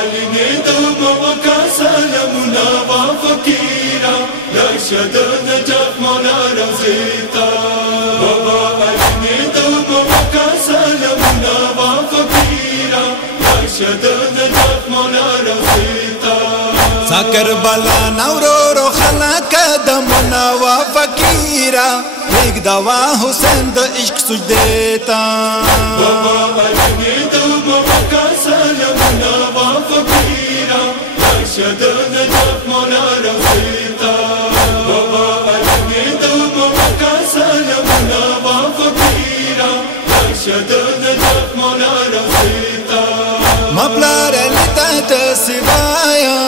علی ندم وکا سلامنا با فقیرا لشد نجات مولا روزیتا بابا علی ندم وکا سلامنا با فقیرا لشد نجات مولا روزیتا ساکر بلا نورو خلق دمنا و فقیرا ایک دوا حسین د عشق سجدیتا بابا علی ندم وکا سلامنا با فقیرا لشد نجات مولا روزیتا بابا علی ندم وکا سلامنا با فقیرا لشد نجات مولا روزیتا مبلار لتا تسوایا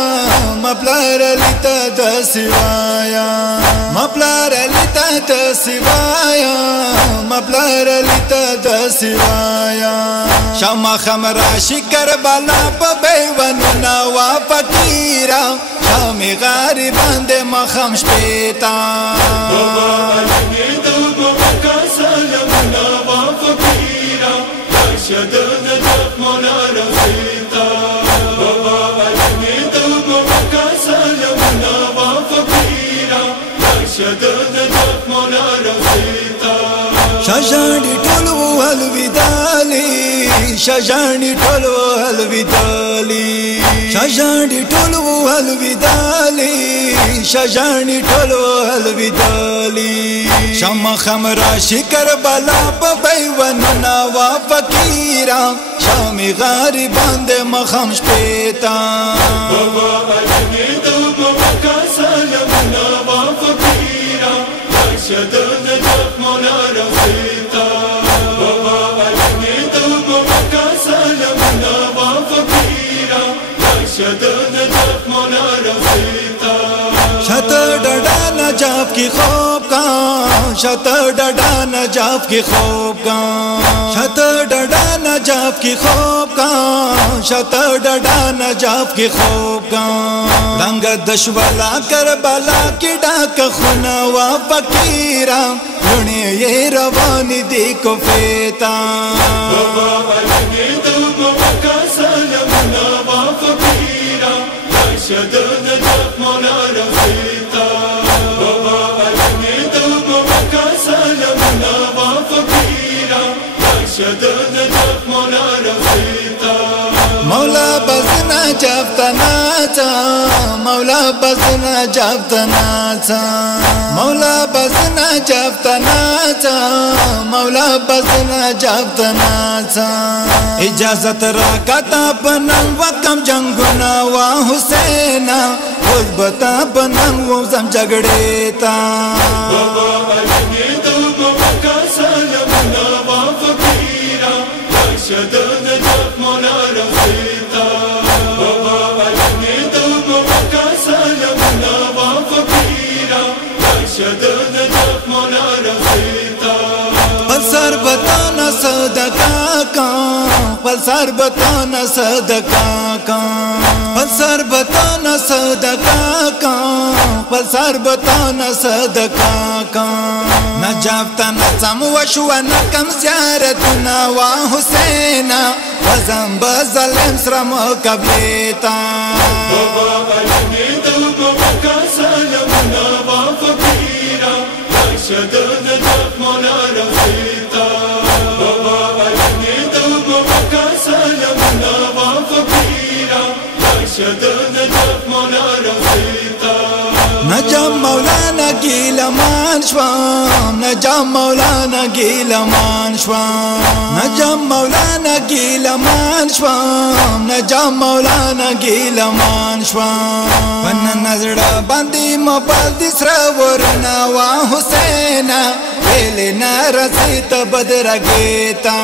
مبلار لتا تسوایا مبلار لتا تسوایا مبلار لتا تسوایا شمع خمرا شکر بلا ببیوننا و فقیرا شامی غریبان دے مخم شپیتا بابا علی ندم وکا سلامنا با فقیرا لشد نجات مولا روزیتا بابا علی ندم وکا سلامنا با فقیرا لشد نجات مولا روزیتا شجانی ټولو الودالی شجانی ټولو الودالی شجانی ټولو الودالی شجانی ټولو الودالی شمع خمرا شکر بلا ببیوننا و فقیرا شامی غریبان دے مخم شپیتا بابا علی ندم وکا سلامنا با فقیرا لشد نجات مولا روزیتا بابا علی ندم وکا سلامنا با فقیرا لشد نجات مولا روزیتا شت ڈڈا نجاف کی خوب کا شت ڈڈا نجاف کی خوب کا شت ڈڈا نجاف کی خوب کا شت ڈڈا نجاف کی خوب کا رنگ دشولا کربلا کی ڈاک خنا و فقیرا لڑے یہ روانی دی کو فیتا بابا علی ندم وکا سلامنا با فقیرا لشد نجات مولا روزیتا بابا علی ندم وکا سلامنا با فقیرا لشد نجات مولا روزیتا مولا بزنا جفتناتا مولا بزنا جفتناتا مولا بزنا جفتناتا مولا بزنا جفتناتا اجازت راکتا پنن وکم جنگنا و حسینا خود بتا پنن وزم جگڑیتا بابا علی ندم وکا سلامنا با فقیرا لشد نجات مولا روزیتا بابا علی ندم وکا سلامنا با فقیرا لشد نجات مولا روزیتا پلسر بتانا صدقہ کا پلسر بتانا صدقہ کا پلسر بتانا صدقہ کا پلسر بتانا صدقہ کا نجابتا نسم وشوانا کم زیارتنا و حسینا وزن بظلم سرم قبلیتا بابا علی ندم وکا سلامنا با فقیرا لشد نجات مولا روزیتا بابا علی ندم وکا سلامنا با فقیرا لشد نجات مولا روزیتا نجم مولانا گیلمان شوام نجم مولانا گیلمان شوام نجم مولانا گیلمان شوام نجم مولانا گیلمان شوام ون نظر باندی مبالدی سرورنا و حسینا ویلنا رسیت بدر گیتا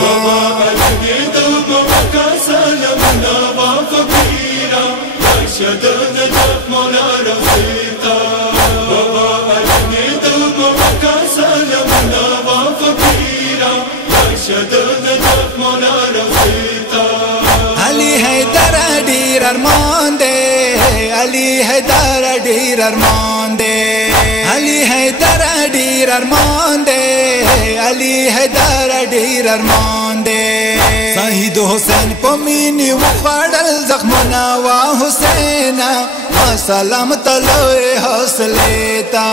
بابا علی ندم وکا سلامنا با فقیرا لشد نجات مولا روزیتا بابا علی ندم وکا سلامنا با فقیرا لشد نجات مولا روزیتا علی حیدر ډیر ارمان دے علی حیدر ډیر ارمان دے علی حیدر ډیر ارمان دے علی حیدر ډیر ارمان دے شهید حسین پمینی وخړل زخمنا وا حسینا سلام تلوي حوصله تا